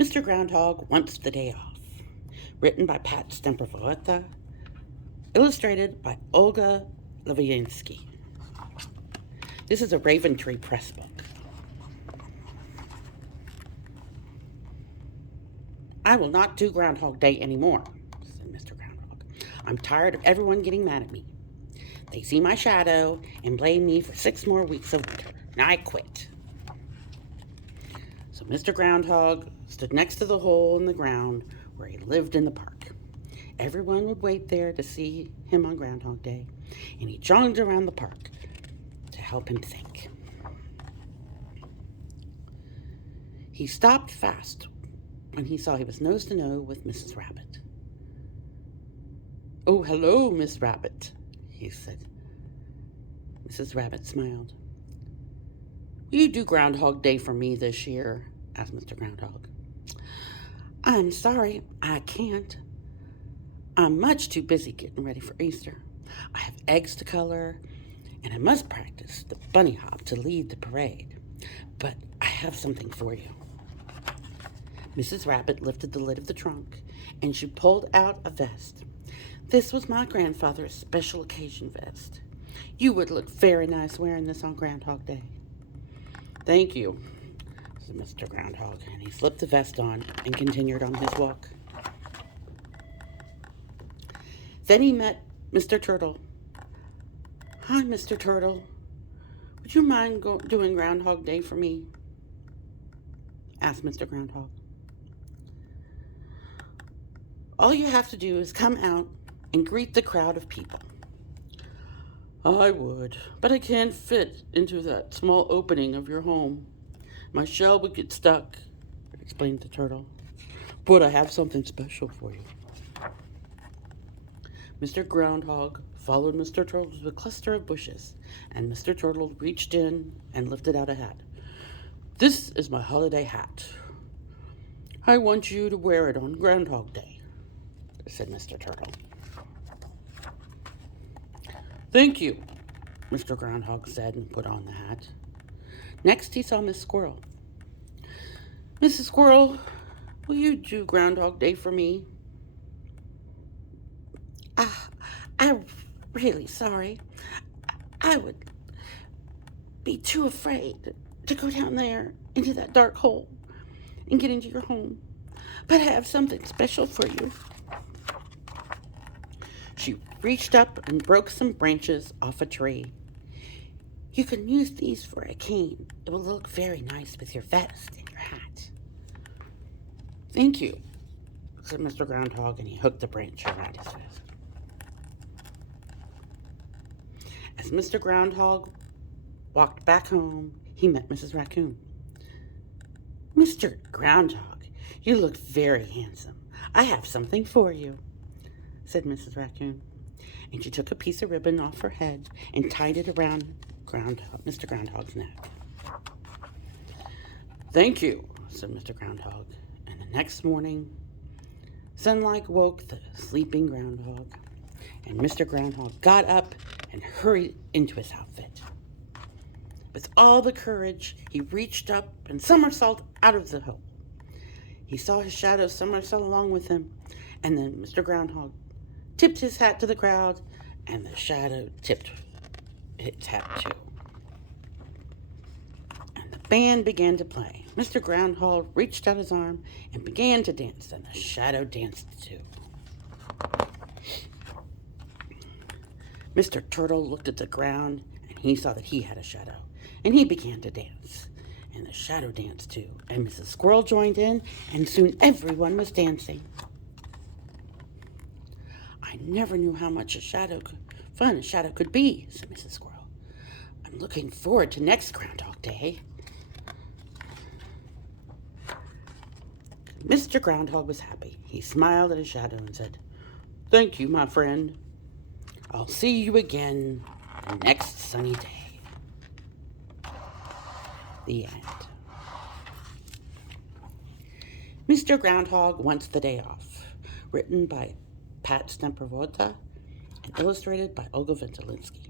Mr. Groundhog Wants the Day Off. Written by Stemper, Vojta. Illustrated by Olga Levitskiy. This is a Raventree Press book. I will not do Groundhog Day anymore, said Mr. Groundhog. I'm tired of everyone getting mad at me. They see my shadow and blame me for 6 more weeks of winter. Now I quit. So Mr. Groundhog stood next to the hole in the ground where he lived in the park. Everyone would wait there to see him on Groundhog Day, and he jogged around the park to help him think. He stopped fast when he saw he was nose to nose with Mrs. Rabbit. "Oh, hello, Miss Rabbit," he said. Mrs. Rabbit smiled. "Will you do Groundhog Day for me this year?" asked Mr. Groundhog. "I'm sorry, I can't. I'm much too busy getting ready for Easter. I have eggs to color, and I must practice the bunny hop to lead the parade. But I have something for you." Mrs. Rabbit lifted the lid of the trunk, and she pulled out a vest. "This was my grandfather's special occasion vest. You would look very nice wearing this on Groundhog Day." "Thank you," said Mr. Groundhog, and he slipped the vest on and continued on his walk. Then he met Mr. Turtle. "Hi, Mr. Turtle. Would you mind doing Groundhog Day for me?" asked Mr. Groundhog. "All you have to do is come out and greet the crowd of people." "I would, but I can't fit into that small opening of your home. My shell would get stuck," explained the turtle. "But I have something special for you." Mr. Groundhog followed Mr. Turtle to a cluster of bushes, and Mr. Turtle reached in and lifted out a hat. "This is my holiday hat. I want you to wear it on Groundhog Day," said Mr. Turtle. "Thank you," Mr. Groundhog said and put on the hat. Next he saw Miss Squirrel. "Mrs. Squirrel, will you do Groundhog Day for me?" I'm really sorry. I would be too afraid to go down there into that dark hole and get into your home. But I have something special for you." She reached up and broke some branches off a tree. "You can use these for a cane. It will look very nice with your vest and your hat." "Thank you," said Mr. Groundhog, and he hooked the branch around his vest. As Mr. Groundhog walked back home, he met Mrs. Raccoon. "Mr. Groundhog, you look very handsome. I have something for you," said Mrs. Raccoon. And she took a piece of ribbon off her head and tied it around Mr. Groundhog's neck. "Thank you," said Mr. Groundhog. And the next morning, sunlight woke the sleeping groundhog, and Mr. Groundhog got up and hurried into his outfit. With all the courage, he reached up and somersaulted out of the hole. He saw his shadow somersault along with him, and then Mr. Groundhog tipped his hat to the crowd, and the shadow tipped its hat too. And the band began to play. Mr. Groundhog reached out his arm and began to dance, and the shadow danced too. Mr. Turtle looked at the ground, and he saw that he had a shadow, and he began to dance, and the shadow danced too, and Mrs. Squirrel joined in, and soon everyone was dancing. "I never knew how much fun a shadow could be," said Mrs. Squirrel. "I'm looking forward to next Groundhog Day." Mr. Groundhog was happy. He smiled at his shadow and said, "Thank you, my friend. I'll see you again next sunny day." The end. Mr. Groundhog Wants the Day Off. Written by Stemper, Vojta, and illustrated by Olga Levitskiy.